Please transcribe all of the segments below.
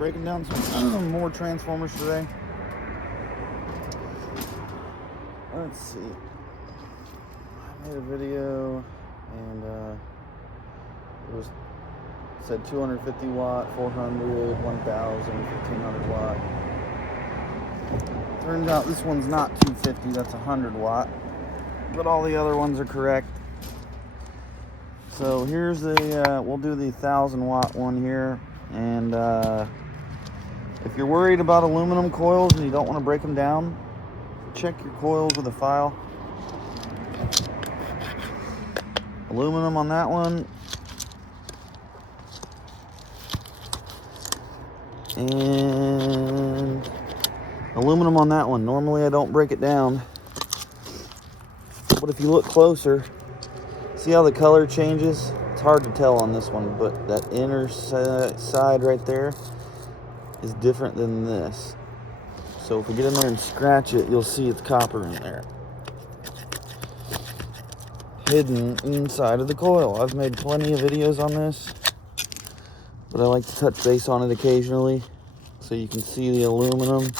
breaking down some more transformers today. Let's see. I made a video and it said 250 watt, 400, 1000, 1500 watt. Turns out this one's not 250, that's 100 watt. But all the other ones are correct. So here's the, we'll do the 1000 watt one here. And if you're worried about aluminum coils and you don't want to break them down, check your coils with a file. Aluminum on that one. And aluminum on that one. Normally I don't break it down. But if you look closer, see how the color changes? It's hard to tell on this one, but that inner side right there is different than this. So if we get in there and scratch it, you'll see it's copper in there, hidden inside of the coil. I've made plenty of videos on this, but I like to touch base on it occasionally so you can see the aluminum,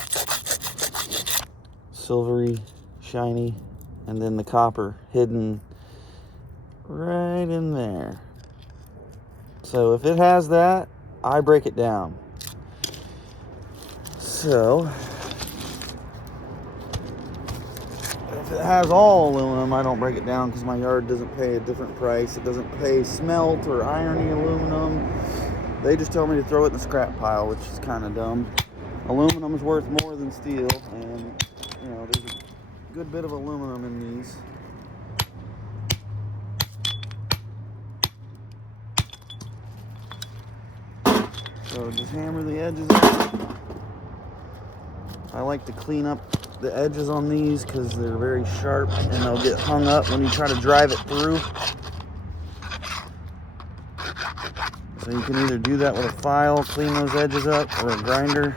silvery, shiny, and then the copper hidden right in there. So if it has that, I break it down. So if it has all aluminum, I don't break it down because my yard doesn't pay a different price. It doesn't pay smelt or irony aluminum. They just tell me to throw it in the scrap pile, which is kind of dumb. Aluminum is worth more than steel, and you know, there's a good bit of aluminum in these. So just hammer the edges out. I like to clean up the edges on these because they're very sharp and they'll get hung up when you try to drive it through. So you can either do that with a file, clean those edges up, or a grinder,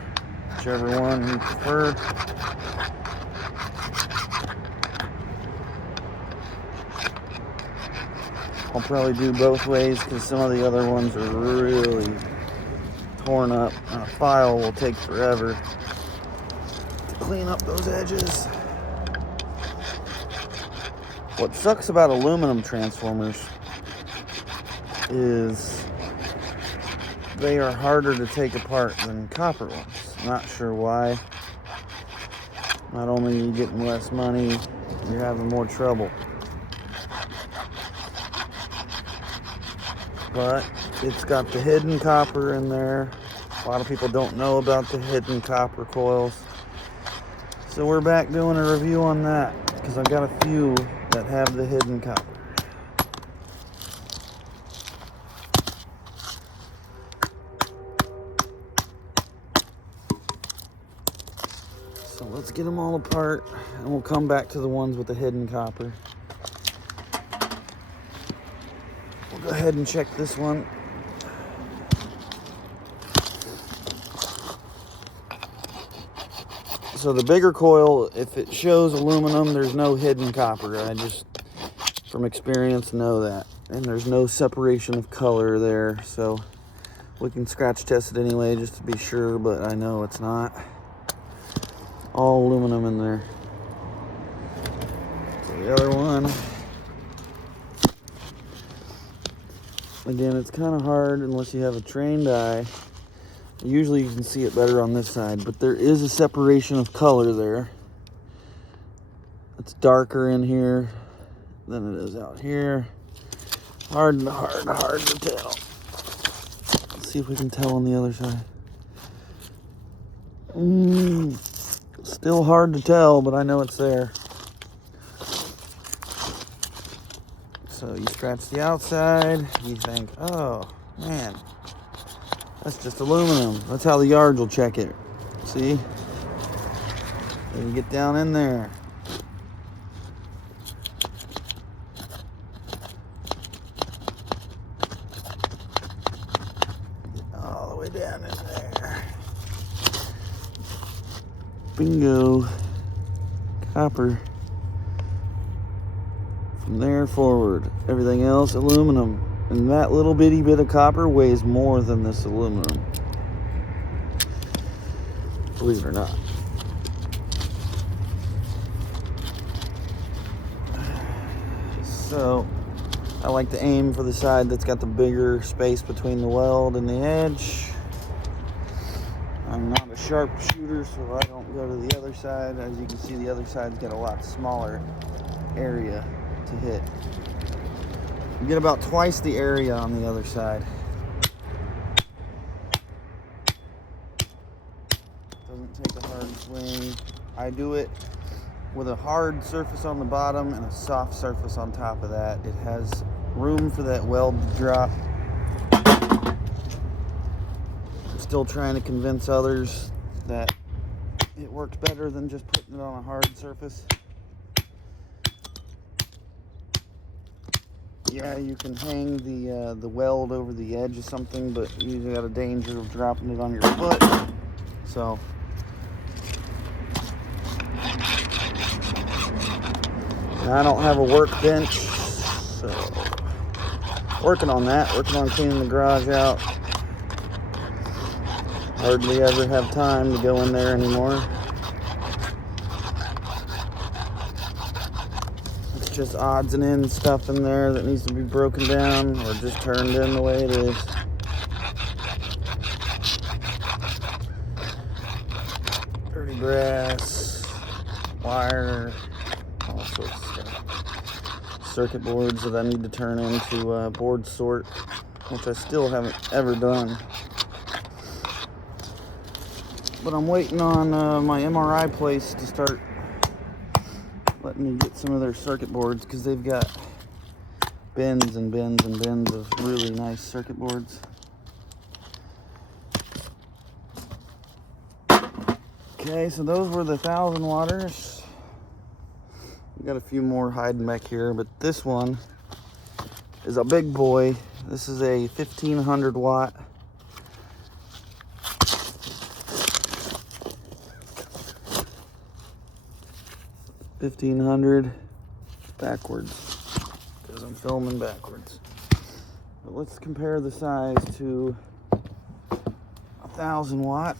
whichever one you prefer. I'll probably do both ways because some of the other ones are really torn up, and a file will take forever to clean up those edges. What sucks about aluminum transformers is they are harder to take apart than copper ones. Not sure why. Not only are you getting less money, you're having more trouble. But it's got the hidden copper in there. A lot of people don't know about the hidden copper coils. So we're back doing a review on that because I've got a few that have the hidden copper. So let's get them all apart and we'll come back to the ones with the hidden copper. We'll go ahead and check this one. So the bigger coil, if it shows aluminum, there's no hidden copper. I just, from experience, know that. And there's no separation of color there. So we can scratch test it anyway just to be sure, but I know it's not. All aluminum in there. So the other one, again, it's kind of hard unless you have a trained eye. Usually you can see it better on this side, but there is a separation of color there. It's darker in here than it is out here. Hard to tell. Let's see if we can tell on the other side. Still hard to tell, but I know it's there. So you scratch the outside, you think, oh man, that's just aluminum. That's how the yards will check it. See? Then you get down in there. Get all the way down in there. Bingo. Copper. From there forward, everything else aluminum. And that little bitty bit of copper weighs more than this aluminum. believe it or not. So I like to aim for the side that's got the bigger space between the weld and the edge. I'm not a sharpshooter, so I don't go to the other side. As you can see, the other side's got a lot smaller area to hit. You get about twice the area on the other side. Doesn't take a hard swing. I do it with a hard surface on the bottom and a soft surface on top of that. It has room for that weld to drop. I'm still trying to convince others that it works better than just putting it on a hard surface. Yeah, you can hang the weld over the edge of something, but you got a danger of dropping it on your foot. So I don't have a workbench, so working on that, working on cleaning the garage out. Hardly ever have time to go in there anymore. It's just odds and ends stuff in there that needs to be broken down or just turned in the way it is. Dirty brass, wire, all sorts of stuff. Circuit boards that I need to turn into board sort, which I still haven't ever done. But I'm waiting on my MRI place to start letting me get some of their circuit boards, because they've got bins and bins and bins of really nice circuit boards. Okay, so those were the 1000 watters. We got a few more hiding back here, but this one is a big boy. This is a 1500 watt. Backwards, because I'm filming backwards. But let's compare the size to 1000 watt.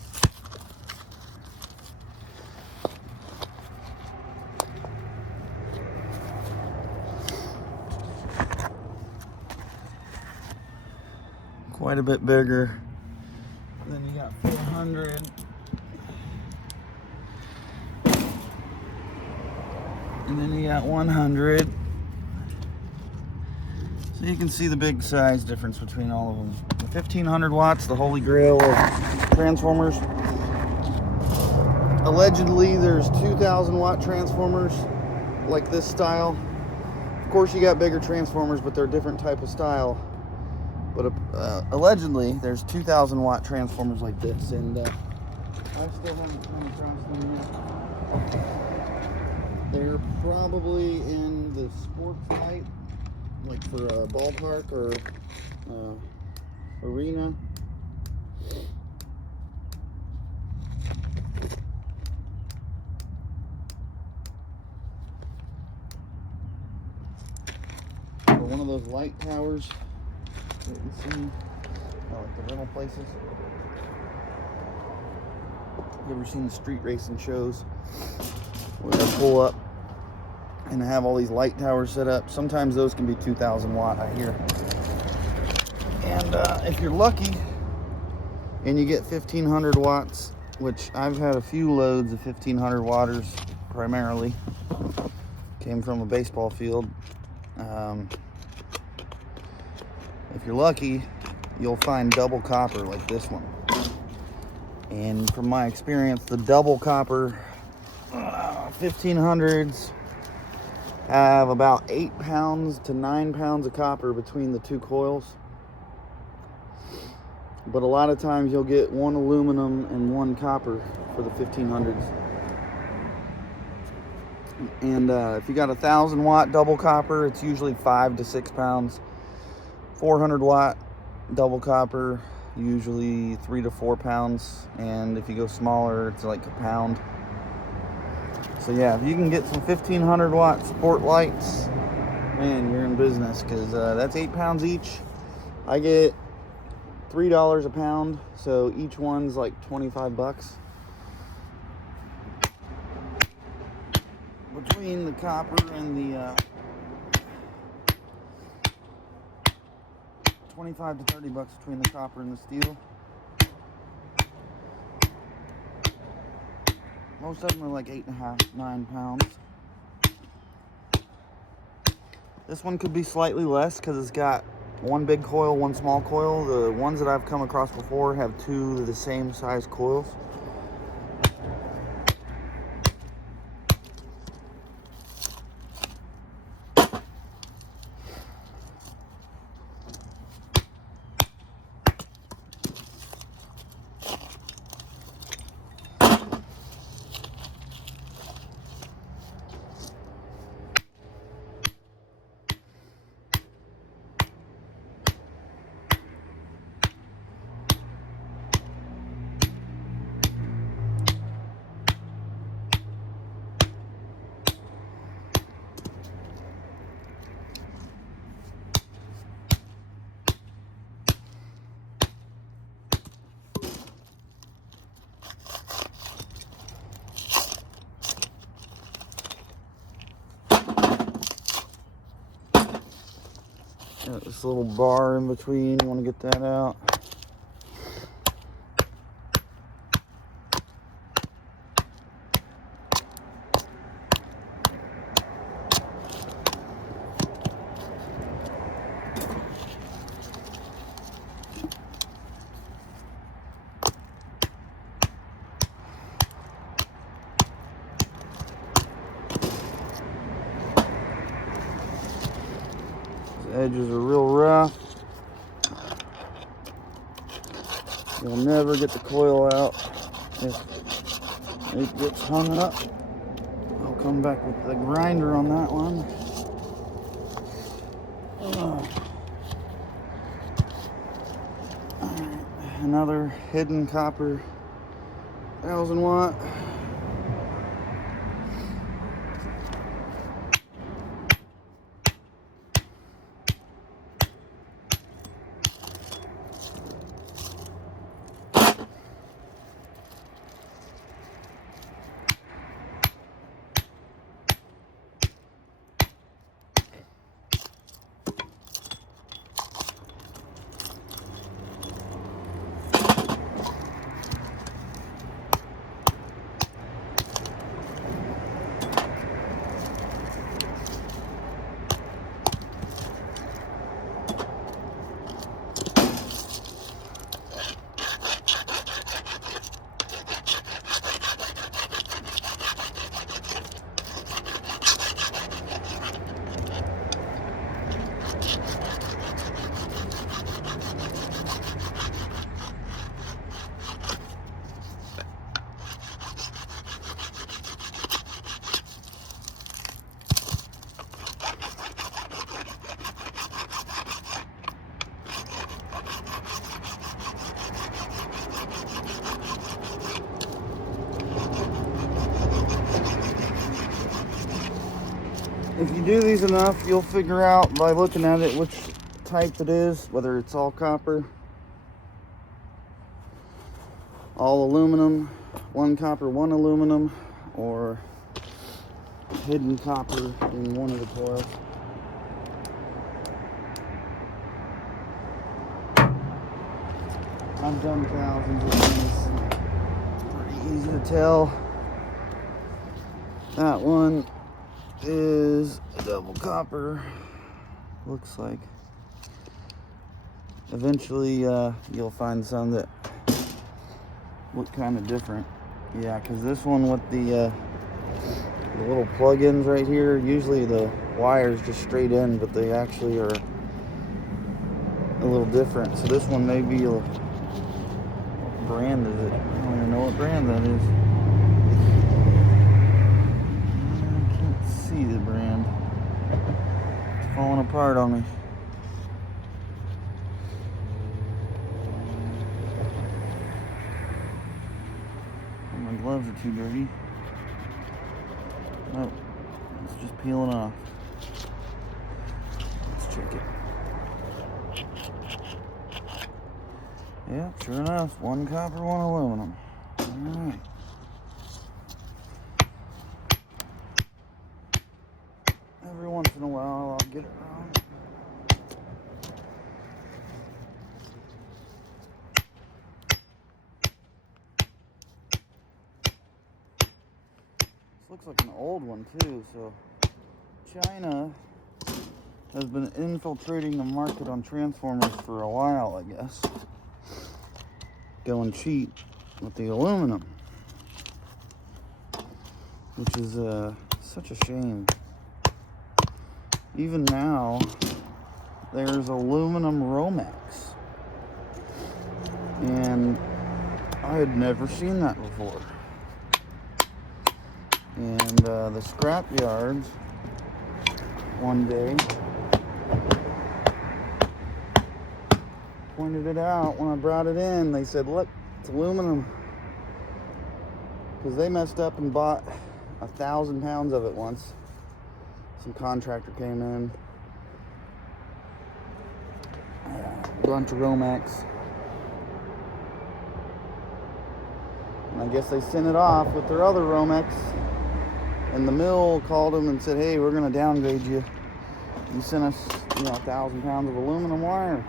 Quite a bit bigger. Then you got 400. And then you got 100. So you can see the big size difference between all of them. The 1500 watts, the holy grail of transformers. Allegedly, there's 2000 watt transformers like this style. Of course, you got bigger transformers, but they're a different type of style. But allegedly, there's 2000 watt transformers like this, and I still haven't come across them yet. They're probably in the sports light, like for a ballpark or arena. Or one of those light towers that you see, like the rental places. You ever seen the street racing shows where they pull up and have all these light towers set up? Sometimes those can be 2000 watt, I hear. And if you're lucky and you get 1500 watts, which I've had a few loads of 1500 watters primarily, came from a baseball field. If you're lucky, you'll find double copper like this one. And from my experience, the double copper 1500s have about 8 pounds to 9 pounds of copper between the two coils. But a lot of times you'll get one aluminum and one copper for the 1500s. And if you got 1000 watt double copper, it's usually 5 to 6 pounds. 400 watt double copper, usually 3 to 4 pounds. And if you go smaller, it's like a pound. So yeah, if you can get some 1500 watt sport lights, man, you're in business, because that's 8 pounds each. I get $3 a pound, so each one's like 25 bucks. between the copper and the 25 to 30 bucks between the copper and the steel. Most of them are like 8.5, 9 pounds. This one could be slightly less because it's got one big coil, one small coil. The ones that I've come across before have two of the same size coils. Got this little bar in between, you want to get that out. The edges are real rough. You'll never get the coil out if it gets hung up. I'll come back with the grinder on that one. Alright, another hidden copper 1000 watt. If you do these enough, you'll figure out by looking at it which type it is, whether it's all copper, all aluminum, one copper, one aluminum, or hidden copper in one of the coils. I've done thousands of these. Pretty easy to tell. That one is a double copper, looks like. Eventually you'll find some that look kind of different. Yeah, because this one with the little plug-ins right here, usually the wire's just straight in, but they actually are a little different. So this one may be what brand is it? I don't even know what brand that is. See the brand. It's falling apart on me. Oh, my gloves are too dirty. Nope. It's just peeling off. Let's check it. Yeah, sure enough. One copper, one aluminum. Alright. Every once in a while I'll get it wrong. This looks like an old one too, so China has been infiltrating the market on transformers for a while, I guess. Going cheap with the aluminum, which is such a shame. Even now, there's aluminum Romex, and I had never seen that before. And the scrap yards one day pointed it out when I brought it in. They said, look, it's aluminum, because they messed up and bought 1,000 pounds of it once. Some contractor came in, a bunch of Romex, and I guess they sent it off with their other Romex, and the mill called them and said, hey, we're going to downgrade you. You sent us 1,000 pounds of aluminum wire.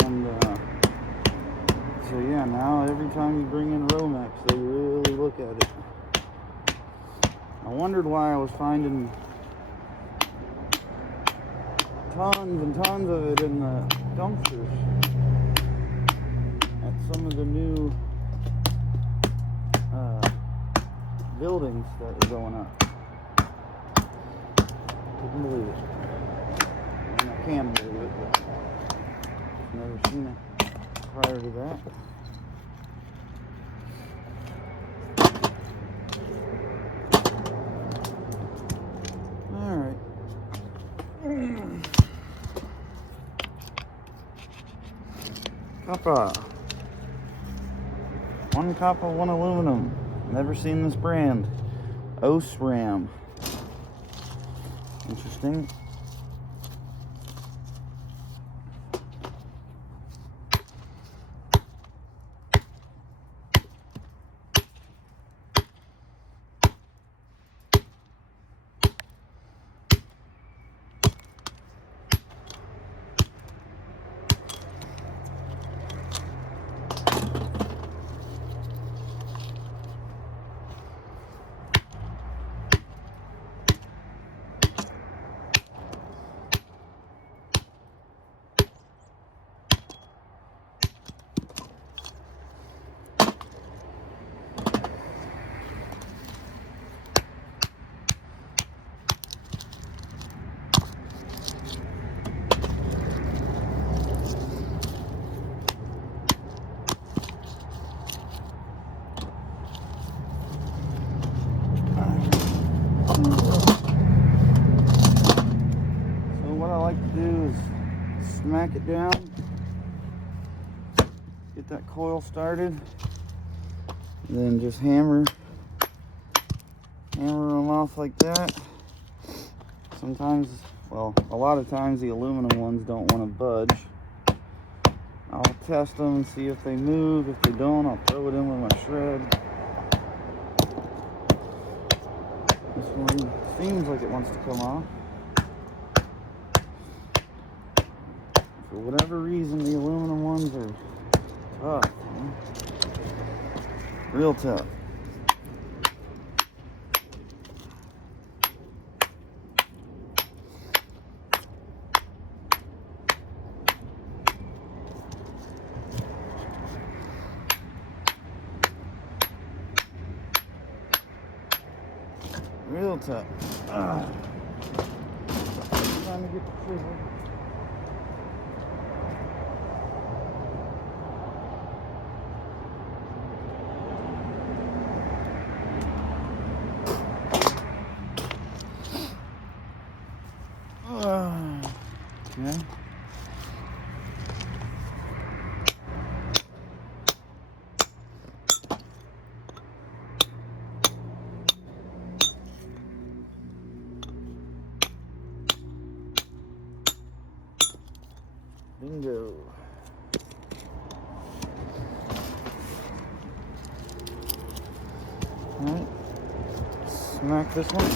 And so yeah, now every time you bring in Romex, they really look at it. I wondered why I was finding tons and tons of it in the dumpsters at some of the new buildings that are going up. Couldn't believe it. I mean, I can believe it, but I've never seen it prior to that. Alright. Copper. One copper, one aluminum. Never seen this brand. Osram. Interesting. Smack it down, get that coil started, and then just hammer them off like that. Sometimes, well, a lot of times the aluminum ones don't want to budge. I'll test them and see if they move. If they don't, I'll throw it in with my shred. This one seems like it wants to come off. For whatever reason, the aluminum ones are tough, real tough. Real tough. Trying to get the chisel. Okay. Bingo. All right. Smack this one.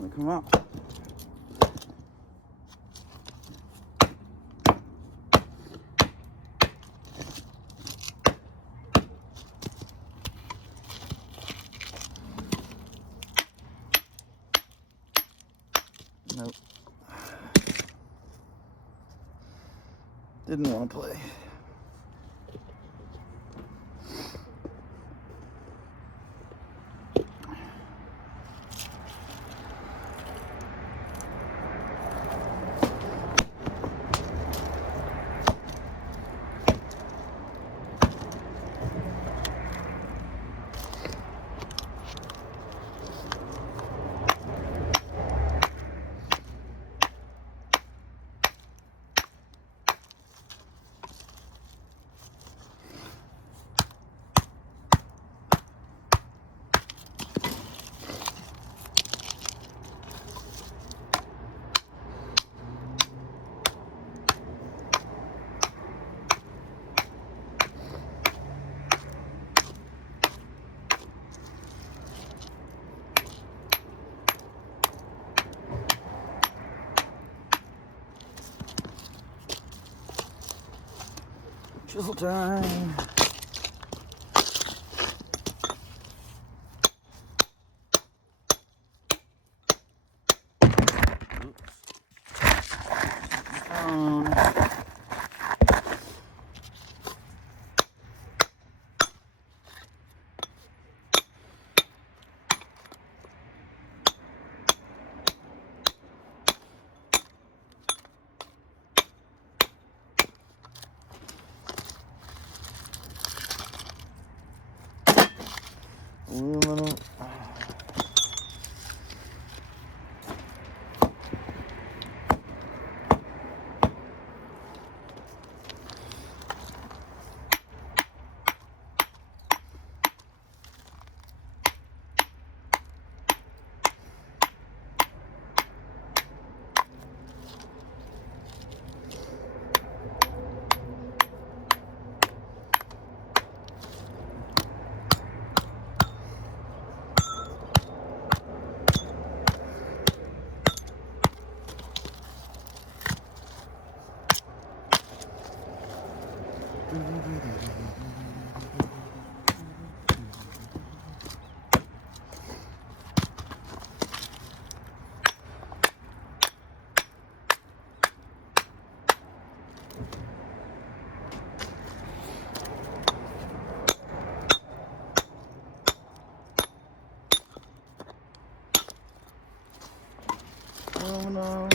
gonna come out. Nope. Didn't want to play. Chisel time. Aluminum. Aluminum.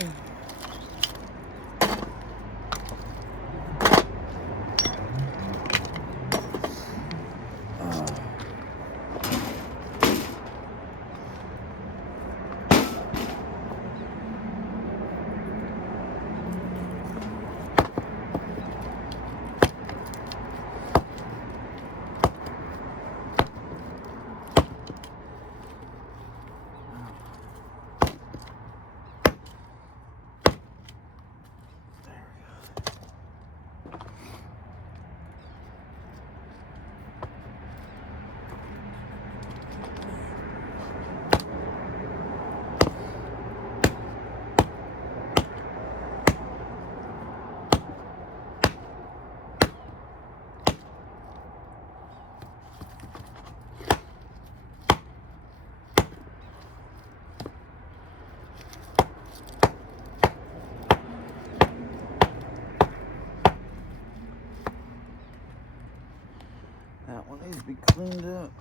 That one needs to be cleaned up.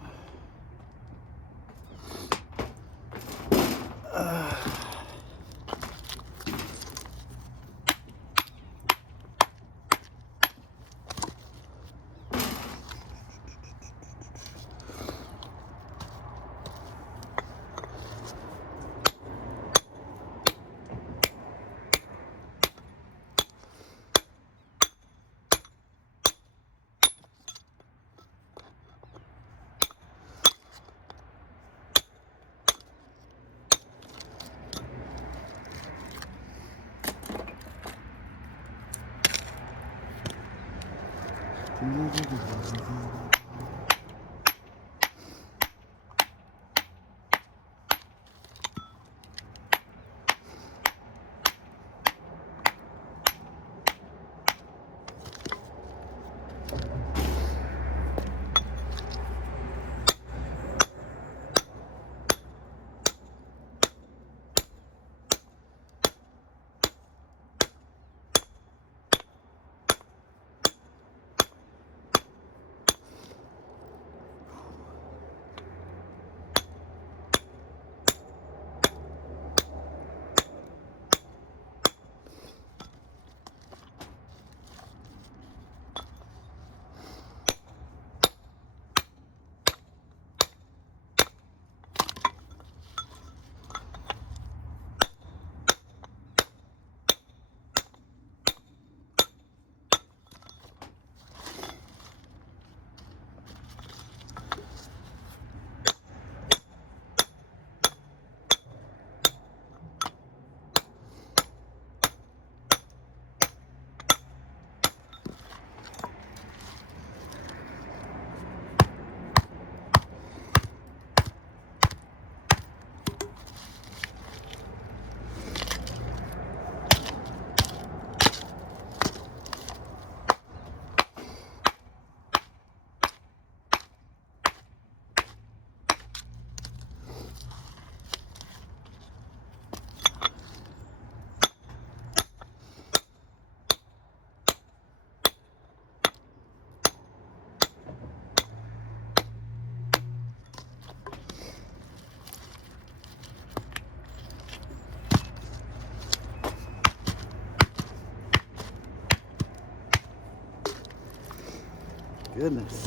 goodness.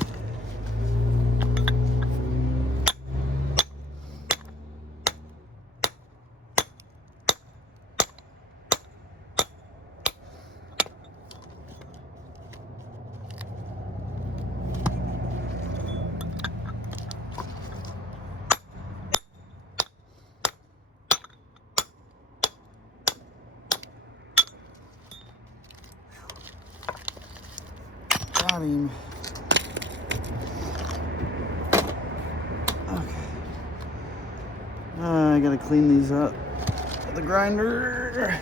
Got him. Okay. I gotta clean these up with the grinder.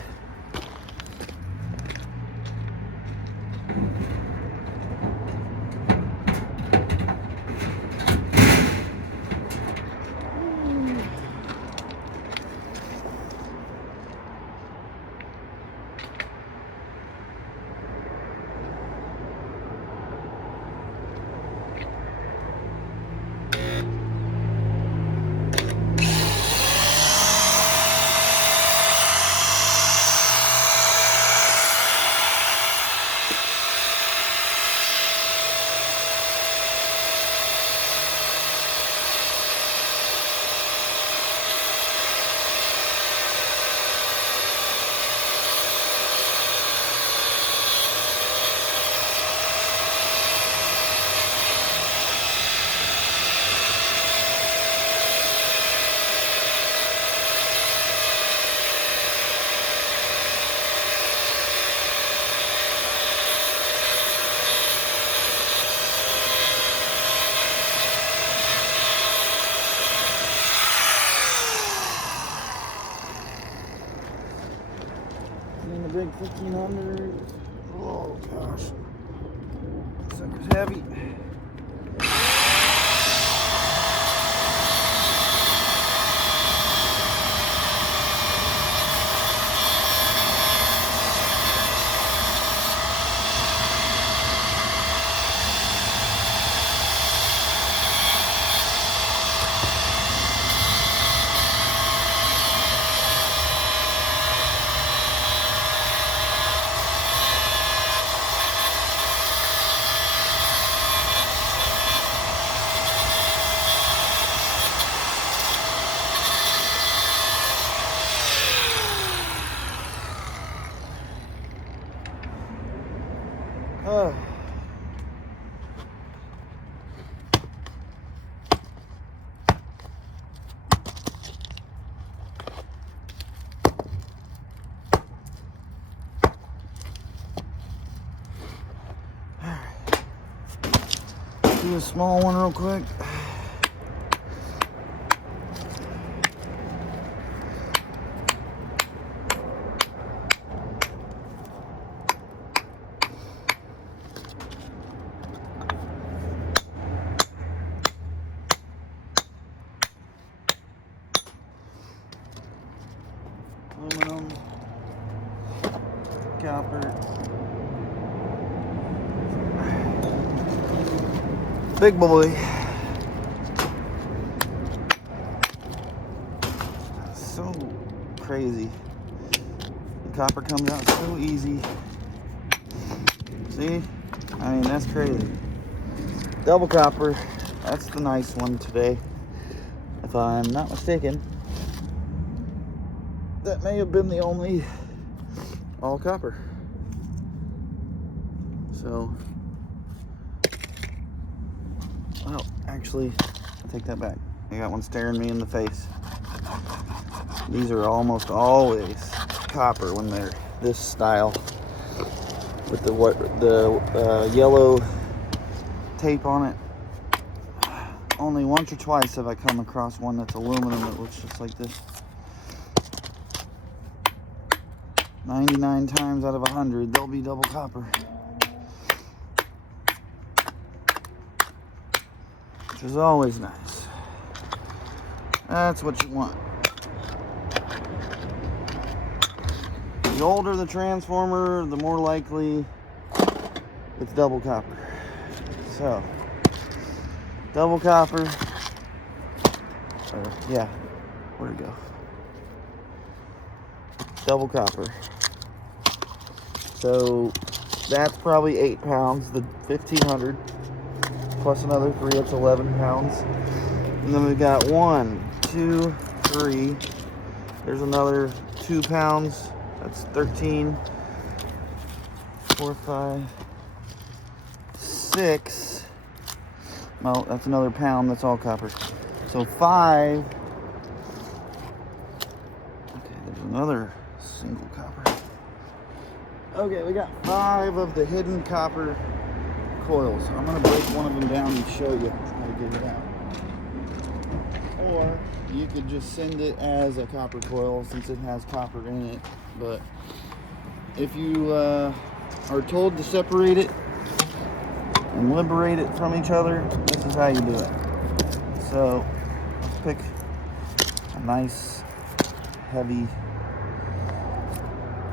And the big 1500. Oh gosh, this sucker's heavy. Oh. Do a small one real quick. Aluminum, copper, big boy. So crazy. The copper comes out so easy. See? I mean, that's crazy. Double copper. That's the nice one today, if I'm not mistaken. That may have been the only all copper. So, well, actually, I take that back. I got one staring me in the face. These are almost always copper when they're this style, with the yellow tape on it. Only once or twice have I come across one that's aluminum that looks just like this. 99 times out of 100, they'll be double copper. Which is always nice. That's what you want. The older the transformer, the more likely it's double copper. So, double copper. Yeah, where'd it go? Double copper. So that's probably 8 pounds, the 1500. plus another 3, that's 11 pounds. And then we've got 1, 2, 3. There's another 2 pounds. That's 13. 4, 5, 6. Well, that's another pound. That's all copper. So 5. Okay, there's another single copper. Okay, we got 5 of the hidden copper coils. I'm going to break one of them down and show you how to get it out. Or you could just send it as a copper coil since it has copper in it. But if you are told to separate it and liberate it from each other, this is how you do it. So let's pick a nice heavy,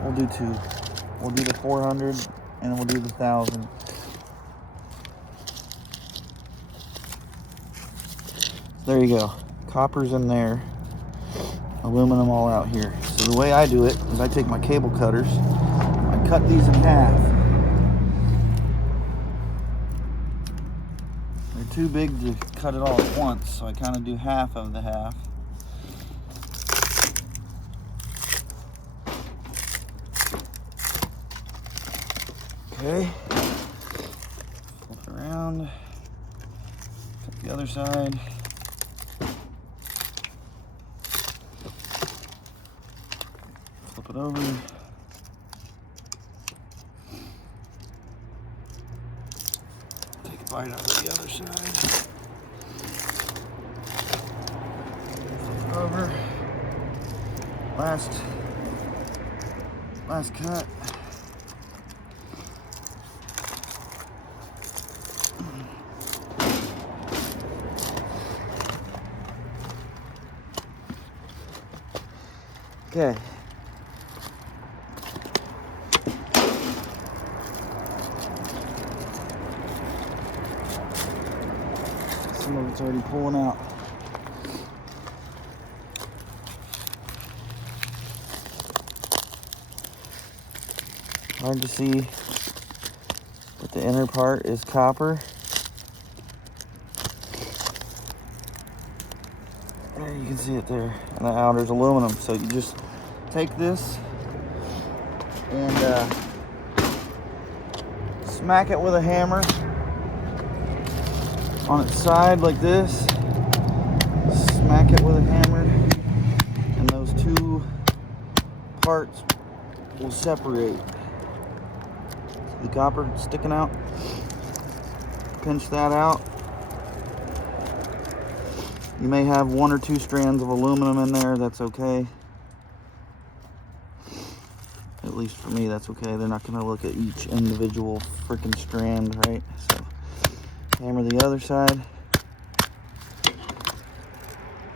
we'll do 2. We'll do the 400 and we'll do the 1000. There you go. Copper's in there, aluminum all out here. So the way I do it is I take my cable cutters, I cut these in half. They're too big to cut it all at once, so I kind of do half of the half. Okay, flip it around, cut the other side. Flip it over. Take a bite out of the other side. Flip it over. Last cut. Okay. Some of it's already pulling out. Hard to see, but the inner part is copper. There, you can see it there. And the outer's aluminum. So you just take this and smack it with a hammer on its side like this. Smack it with a hammer, and those 2 parts will separate. The copper sticking out. Pinch that out. You may have 1 or 2 strands of aluminum in there. That's okay. At least for me, that's okay. They're not going to look at each individual freaking strand, right? So hammer the other side.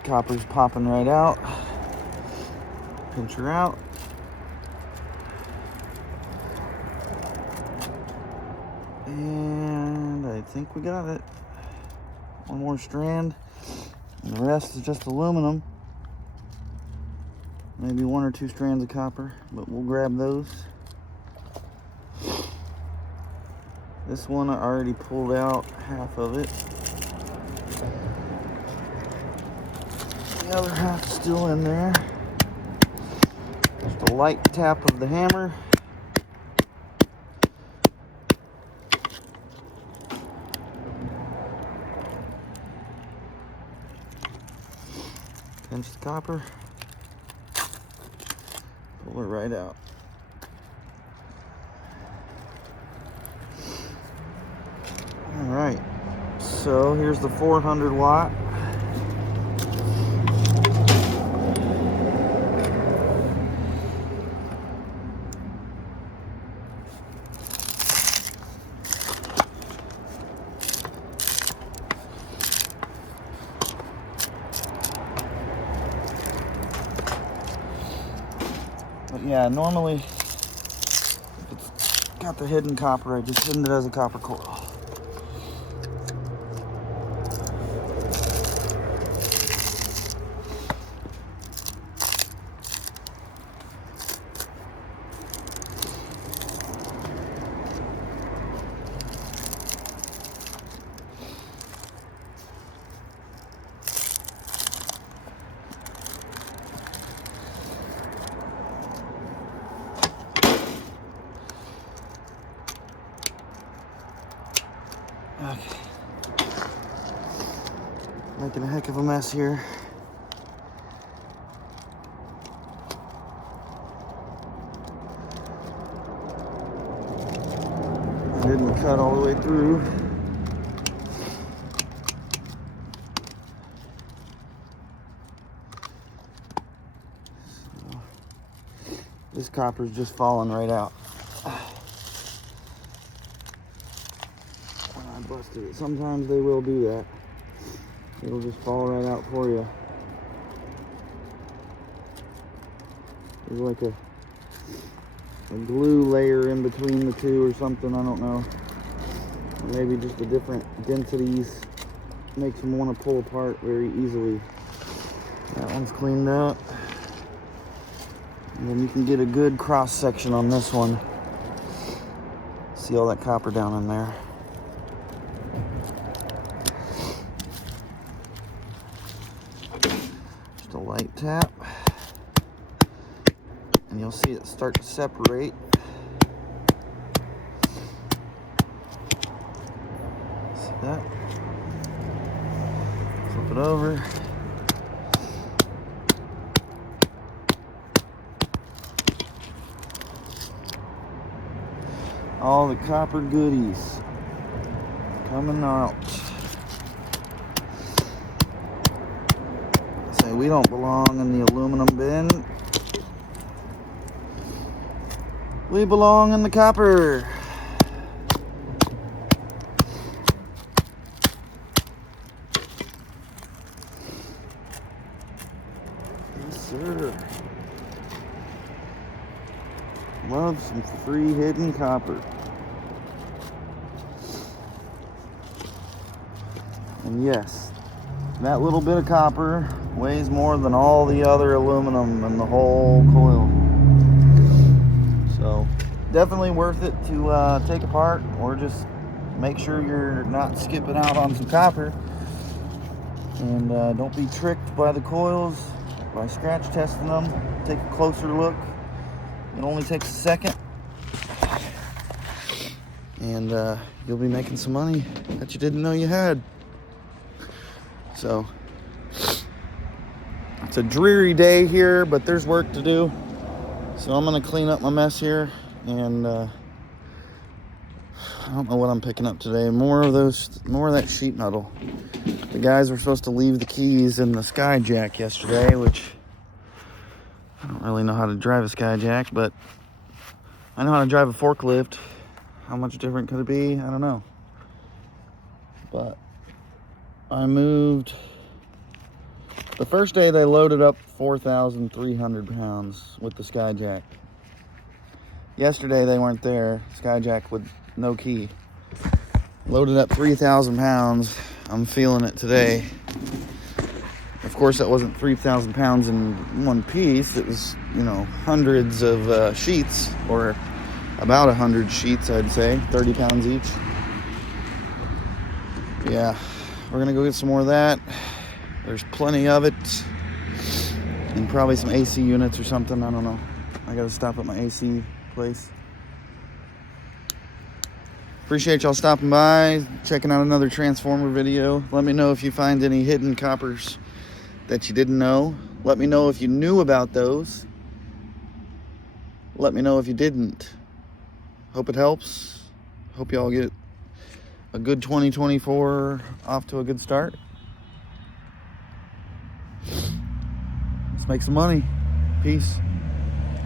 Copper's popping right out. Pinch her out. And I think we got it. 1 more strand. And the rest is just aluminum. Maybe 1 or 2 strands of copper, but we'll grab those. This one I already pulled out half of it. The other half is still in there. Just a light tap of the hammer. Pinch the copper. Pull it right out. All right, so here's the 400 watt. But yeah, normally if it's got the hidden copper, I just send it as a copper coil. Making a heck of a mess here. I didn't cut all the way through. So, this copper's just falling right out. When I busted it, sometimes they will do that. It'll just fall right out for you. There's like a glue layer in between the two or something, I don't know. Or maybe just the different densities makes them want to pull apart very easily. That one's cleaned up. And then you can get a good cross section on this one. See all that copper down in there. Just a light tap. And you'll see it start to separate. See that? Flip it over. All the copper goodies coming out. Say we don't belong in the aluminum bin. We belong in the copper. Yes, sir. Love some free hidden copper. And yes, that little bit of copper weighs more than all the other aluminum in the whole coil. So definitely worth it to take apart, or just make sure you're not skipping out on some copper. And don't be tricked by the coils by scratch testing them. Take a closer look. It only takes a second, and you'll be making some money that you didn't know you had. So it's a dreary day here, but there's work to do. So I'm gonna clean up my mess here, and I don't know what I'm picking up today. More of that sheet metal. The guys were supposed to leave the keys in the Skyjack yesterday, which I don't really know how to drive a Skyjack, but I know how to drive a forklift. How much different could it be? I don't know. But I moved. The first day they loaded up 4,300 pounds with the Skyjack. Yesterday they weren't there. Skyjack with no key. Loaded up 3,000 pounds. I'm feeling it today. Of course, that wasn't 3,000 pounds in one piece. It was, hundreds of sheets, or about 100 sheets, I'd say, 30 pounds each. Yeah, we're gonna go get some more of that. There's plenty of it, and probably some AC units or something. I don't know. I gotta stop at my AC place. Appreciate y'all stopping by, checking out another Transformer video. Let me know if you find any hidden coppers that you didn't know. Let me know if you knew about those. Let me know if you didn't. Hope it helps. Hope y'all get a good 2024 off to a good start. Let's make some money. Peace.